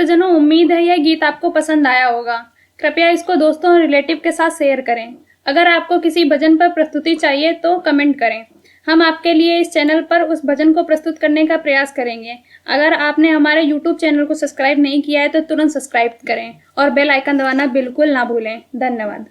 भक्तजनों, उम्मीद है यह गीत आपको पसंद आया होगा। कृपया इसको दोस्तों और रिलेटिव के साथ शेयर करें। अगर आपको किसी भजन पर प्रस्तुति चाहिए तो कमेंट करें। हम आपके लिए इस चैनल पर उस भजन को प्रस्तुत करने का प्रयास करेंगे। अगर आपने हमारे YouTube चैनल को सब्सक्राइब नहीं किया है तो तुरंत सब्सक्राइब करें और बेल आइकन दबाना बिल्कुल ना भूलें। धन्यवाद।